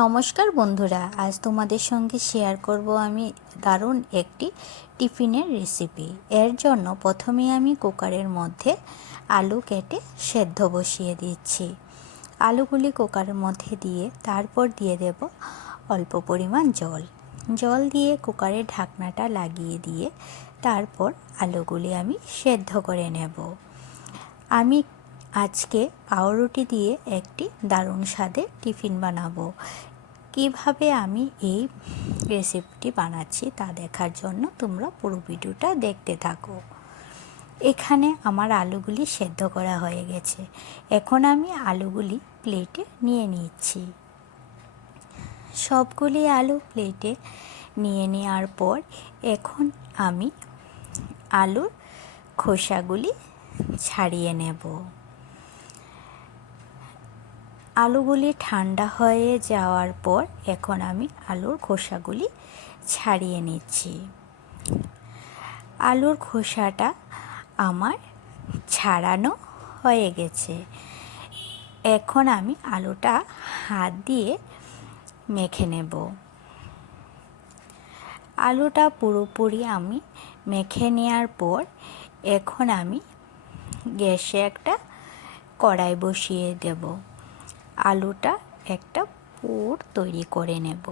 নমস্কার বন্ধুরা, আজ তোমাদের সঙ্গে শেয়ার করব আমি দারুণ একটি টিফিনের রেসিপি। এর জন্য প্রথমে আমি কুকারের মধ্যে আলু কেটে সেদ্ধ বসিয়ে দিচ্ছি। আলুগুলি কুকারের মধ্যে দিয়ে তারপর দিয়ে দেব অল্প পরিমাণ জল দিয়ে কুকারের ঢাকনাটা লাগিয়ে দিয়ে তারপর আলুগুলি আমি সেদ্ধ করে নেব। আমি আজকে পাউরুটি দিয়ে একটি দারুণ স্বাদের টিফিন বানাবো। কিভাবে আমি এই রেসিপিটি বানাচ্ছি তা দেখার জন্য তোমরা পুরো ভিডিওটা দেখতে থাকো। এখানে আমার আলুগুলি সেদ্ধ করা হয়ে গেছে। এখন আমি আলুগুলি প্লেটে নিয়ে নিচ্ছি। সবগুলি আলু প্লেটে নিয়ে নেওয়ার পর এখন আমি আলুর খোসাগুলি ছাড়িয়ে নেব। আলুগুলি ঠান্ডা হয়ে যাওয়ার পর এখন আমি আলুর খোসাগুলি ছাড়িয়ে নিচ্ছি। আলুর খোসাটা আমার ছাড়ানো হয়ে গেছে। এখন আমি আলুটা হাত দিয়ে মেখে নেব। আলুটা পুরোপুরি আমি মেখে নেওয়ার পর এখন আমি গ্যাসে একটা কড়াই বসিয়ে দেব। আলুটা একটা পুর তৈরি করে নেব।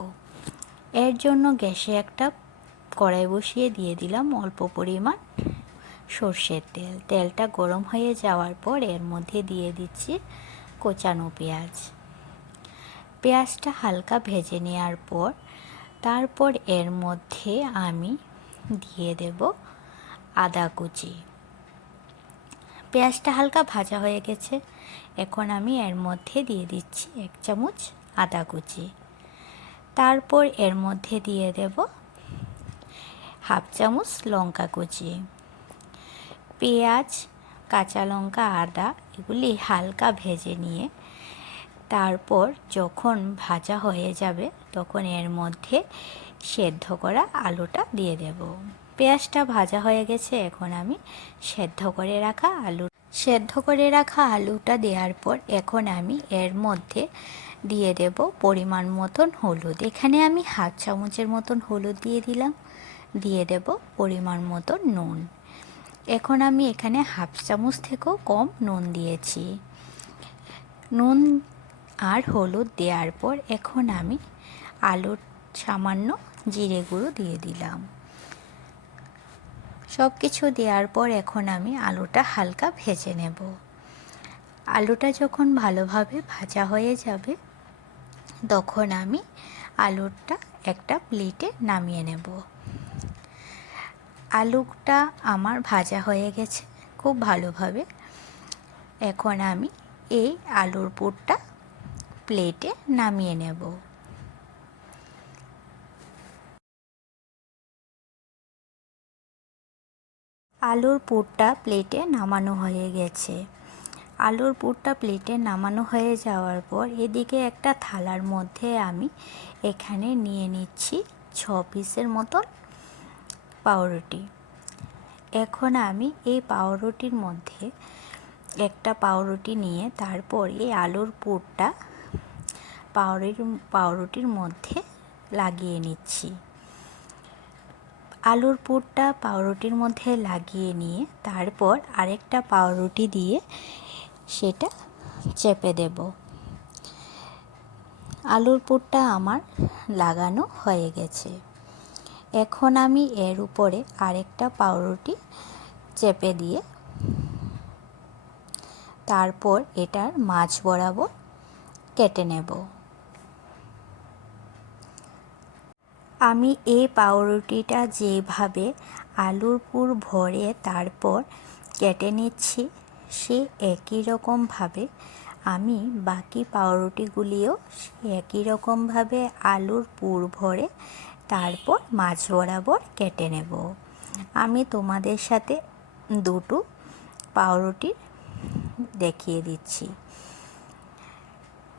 এর জন্য গ্যাসে একটা কড়াই বসিয়ে দিয়ে দিলাম অল্প পরিমাণ সর্ষের তেল। তেলটা গরম হয়ে যাওয়ার পর এর মধ্যে দিয়ে দিচ্ছি কোচানো পেঁয়াজ। পেঁয়াজটা হালকা ভেজে নেওয়ার পর তারপর এর মধ্যে আমি দিয়ে দেব আদা কুচি। পেঁয়াজটা হালকা ভাজা হয়ে গেছে। এখন আমি এর মধ্যে দিয়ে দিচ্ছি 1 চামচ আদা কুচি। তারপর এর মধ্যে দিয়ে দেব 1/2 চামচ লঙ্কা কুচি। পেঁয়াজ, কাঁচা লঙ্কা, আদা এগুলি হালকা ভেজে নিয়ে তারপর যখন ভাজা হয়ে যাবে তখন এর মধ্যে সেদ্ধ করা আলুটা দিয়ে দেব। পেঁয়াজটা ভাজা হয়ে গেছে। এখন আমি সেদ্ধ করে রাখা আলুটা দেওয়ার পর এখন আমি এর মধ্যে দিয়ে দেব পরিমাণ মতন হলুদ। এখানে আমি 1/2 চামচের মতন হলুদ দিয়ে দিলাম। দিয়ে দেব পরিমাণ মতন নুন। এখন আমি এখানে 1/2 চামচ থেকেও কম নুন দিয়েছি। নুন আর হলুদ দেওয়ার পর এখন আমি আলুর সামান্য জিরে গুঁড়ো দিয়ে দিলাম। সব কিছু দেওয়ার পর এখন আমি আলুটা হালকা ভেজে নেব। আলুটা যখন ভালোভাবে ভাজা হয়ে যাবে তখন আমি আলুটা একটা প্লেটে নামিয়ে নেব। আলুটা আমার ভাজা হয়ে গেছে খুব ভালোভাবে। এখন আমি এই আলুর পুরটা প্লেটে নামিয়ে নেব। আলুর পুরটা প্লেটে নামানো হয়ে গেছে। আলুর পুরটা প্লেটে নামানো হয়ে যাওয়ার পর এদিকে একটা থালার মধ্যে আমি এখানে নিয়ে নিচ্ছি 6 পিসের মতন পাউরুটি। এখন আমি এই পাউরুটির মধ্যে একটা পাউরুটি নিয়ে তারপর এই আলুর পুরটা পাউরুটির মধ্যে লাগিয়ে নিচ্ছি। আলুর পুরটা পাউরুটির মধ্যে লাগিয়ে নিয়ে তারপর আরেকটা পাউরুটি দিয়ে সেটা চেপে দেব। আলুর পুরটা আমার লাগানো হয়ে গেছে। এখন আমি এর উপরে আরেকটা পাউরুটি চেপে দিয়ে তারপর এটার মাঝ বরাবর কেটে নেব। আমি এই পাউরুটিটা যেভাবে আলুর পুর ভরে তারপর কেটে নিচ্ছি সে একই রকমভাবে আমি বাকি পাউরুটিগুলিও একই রকমভাবে আলুর পুর ভরে তারপর মাঝ বরাবর কেটে নেব। আমি তোমাদের সাথে দুটো পাউরুটি দেখিয়ে দিচ্ছি।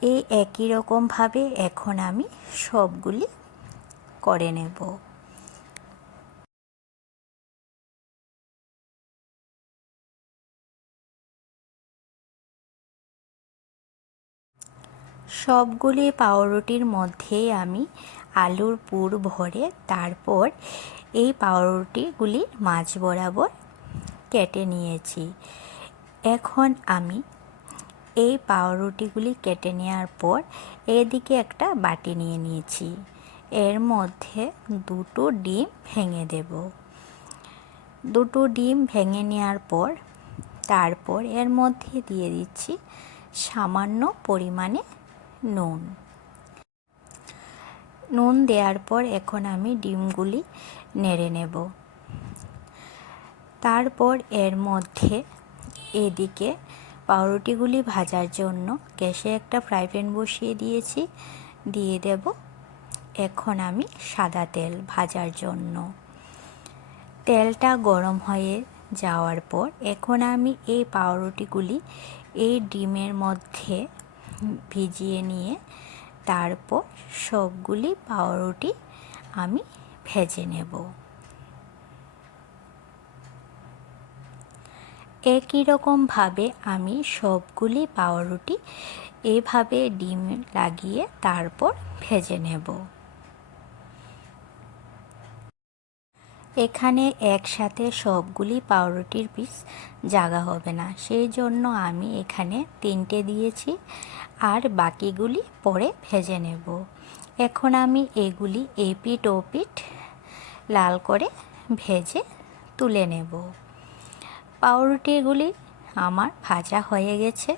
এই একই রকমভাবে এখন আমি সবগুলি করে নেব। সবগুলি পাউরুটির মধ্যে আমি আলুর পুর ভরে তারপর এই পাউরুটিগুলি মাঝ বরাবর কেটে নিয়েছি। এখন আমি এই পাউরুটিগুলি কেটে নেওয়ার পর এদিকে একটা বাটি নিয়ে নিয়েছি। এর মধ্যে দুটো ডিম ভেঙে দেব। দুটো ডিম ভেঙে নেওয়ার পর তারপর এর মধ্যে দিয়ে দিচ্ছি সামান্য পরিমাণে নুন। নুন দেওয়ার পর এখন আমি ডিমগুলি নেড়ে নেব। তারপর এর মধ্যে এদিকে পাউরুটিগুলি ভাজার জন্য গ্যাসে একটা ফ্রাই প্যান বসিয়ে দিয়েছি। দিয়ে দেব এখন আমি সাদা তেল ভাজার জন্য। তেলটা গরম হয়ে যাওয়ার পর এখন আমি এই পাউরুটিগুলি এই ডিমের মধ্যে ভিজিয়ে নিয়ে তারপর সবগুলি পাউরুটি আমি ভেজে নেব। একই রকমভাবে আমি সবগুলি পাউরুটি এভাবে ডিম লাগিয়ে তারপর ভেজে নেব। এখানে একসাথে সবগুলি পাউরুটির পিস জাগা হবে না, সেই জন্য আমি এখানে 3টে দিয়েছি আর বাকিগুলি পরে ভেজে নেব। এখন আমি এগুলি এপিঠ ওপিঠ লাল করে ভেজে তুলে নেব। পাউরুটিগুলি আমার ভাজা হয়ে গেছে।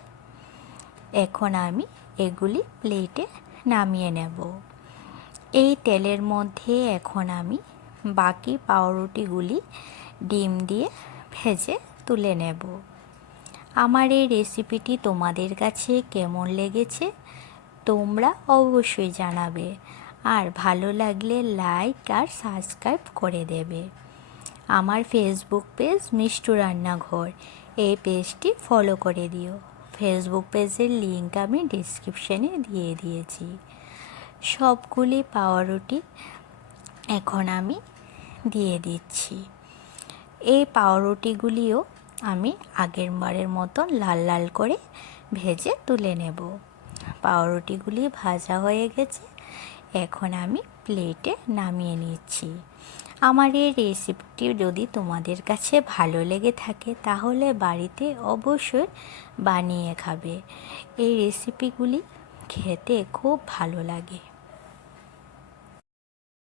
এখন আমি এগুলি প্লেটে নামিয়ে নেব। এই তেলের মধ্যে এখন আমি বাকি পাউরুটিগুলি ডিম দিয়ে ভেজে তুলে নেব। আমার এই রেসিপিটি তোমাদের কাছে কেমন লেগেছে তোমরা অবশ্যই জানাবে, আর ভালো লাগলে লাইক আর সাবস্ক্রাইব করে দেবে। আমার ফেসবুক পেজ মিষ্টু রান্নাঘর, এই পেজটি ফলো করে দিও। ফেসবুক পেজের লিঙ্ক আমি ডিসক্রিপশানে দিয়ে দিয়েছি। সবগুলি পাউরুটি এখন আমি দিয়ে দিচ্ছি। এই পাউরুটিগুলিও আমি আগের বারের মতন লাল লাল করে ভেজে তুলে নেব। পাউরুটিগুলি ভাজা হয়ে গেছে, এখন আমি প্লেটে নামিয়ে নিচ্ছি। আমার এই রেসিপিটি যদি তোমাদের কাছে ভালো লেগে থাকে তাহলে বাড়িতে অবশ্যই বানিয়ে খাবে। এই রেসিপিগুলি খেতে খুব ভালো লাগে।